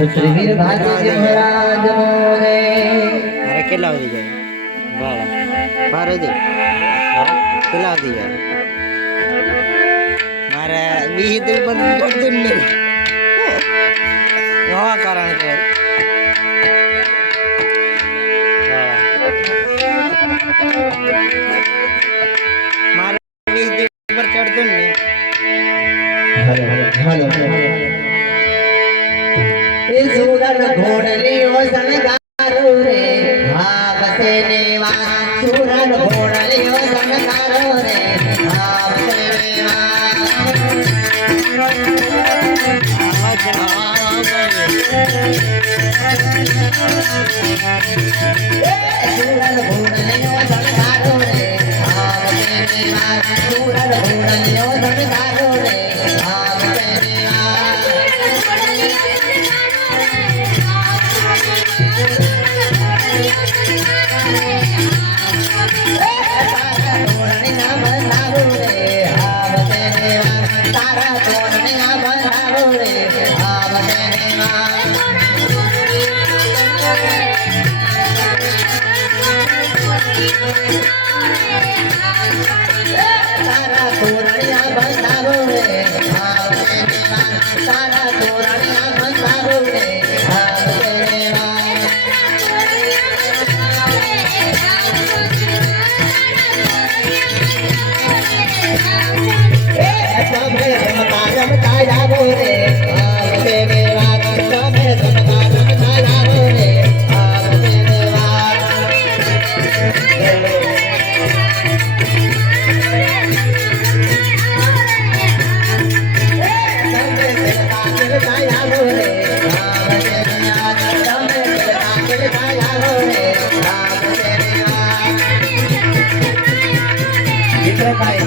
श्रीवीर भाजी महाराज मोरे अरे केला होती जाए बाला पारो दे केला होती जाए मारे विहित पण पडून नाही हो कारण काय मारे विहित पर चढतो नाही हलो ए सुरन घोडली ओ सनगारो रे भाव से नेवा सुरन घोडली ओ सनगारो रे भाव से नेवा सुरन घोडली ओ सनगारो रे भाव से नेवा सुरन घोडली ओ सनगारो रे भाव से नेवा काय